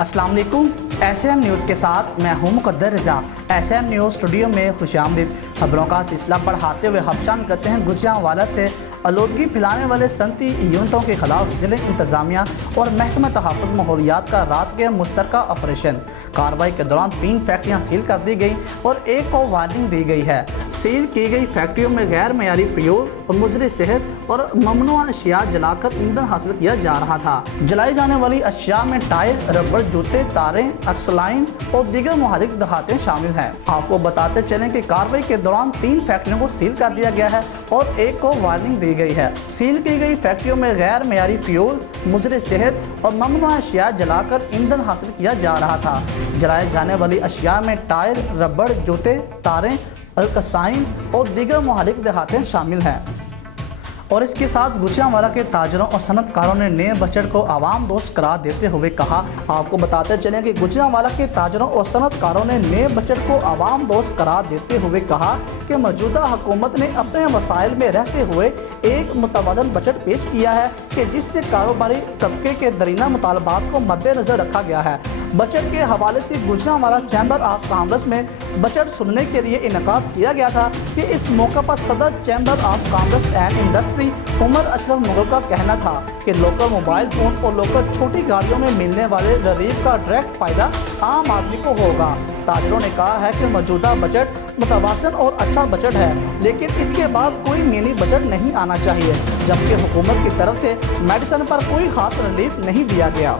अस्सलाम वालेकुम। SM news के साथ मैं हूं मुक़द्दर रज़ा। SM न्यूज़ स्टूडियो में खुशामदीद। खबरों का सिलसिला बढ़ाते हुए हफ्शान करते हैं गुजरांवाला से आलूदगी फैलाने वाले सनती यूनिटों के खिलाफ ज़िले इंतज़ामिया और महकमा तहफ़्फ़ुज़ माहौलियात का रात के मुश्तरका ऑपरेशन। कार्रवाई के दौरान 3 फैक्ट्रियाँ सील कर दी गई और एक को वार्निंग दी गई है। सील की गई फैक्ट्रियों में गैर मयारी फ्यूल और मुज़र सेहत और ममनुआ अशिया जलाकर ईंधन हासिल किया जा रहा था। जलाई जाने वाली अशिया में टायर, रबड़, जूते, तारें, अक्सलाइन और दीगर मुहर्रिक दहातें शामिल हैं। आपको बताते चलें कि कार्रवाई के दौरान 3 फैक्ट्रियों को सील कर दिया गया है और एक को वार्निंग दी गई है। सील की गई फैक्ट्रियों में गैर मयारी फ्यूल, मुज़र सेहत और ममनुआ अशिया जलाकर ईंधन हासिल किया जा रहा था। जलाए जाने वाली अशिया में टायर, रबड़, जूते, तारें, अल्कसाइन और दीगर मुहर्रिक दहातें शामिल हैं। और इसके साथ गुजरांवाला के ताजरों और सनतकारों ने नए बजट को आवाम दोस्त करार देते हुए कहा। आपको बताते चलें कि गुजरांवाला के ताजरों और सनतकारों ने नए बजट को आवाम दोस्त करार देते हुए कहा कि मौजूदा हुकूमत ने अपने मसाइल में रहते हुए एक मुतवाज़न बजट पेश किया है कि जिससे कारोबारी तबके के दरीना मुतालबात को मद्देनज़र रखा गया है। बजट के हवाले से गुजरांवाला चैम्बर ऑफ कॉमर्स में बजट सुनने के लिए इनेकाद किया गया था कि इस मौके पर सदर chamber of commerce and industry Umar Ashraf Mughal का कहना था कि लोकल मोबाइल फ़ोन और लोकल छोटी गाड़ियों में मिलने वाले रिलीफ का डायरेक्ट फ़ायदा आम आदमी को होगा। ताजरों ने कहा है कि मौजूदा बजट मुतवाज़न और अच्छा बजट है, लेकिन इसके बाद कोई मिनी बजट नहीं आना चाहिए, जबकि हुकूमत की तरफ से मेडिसिन पर कोई खास रिलीफ नहीं दिया गया।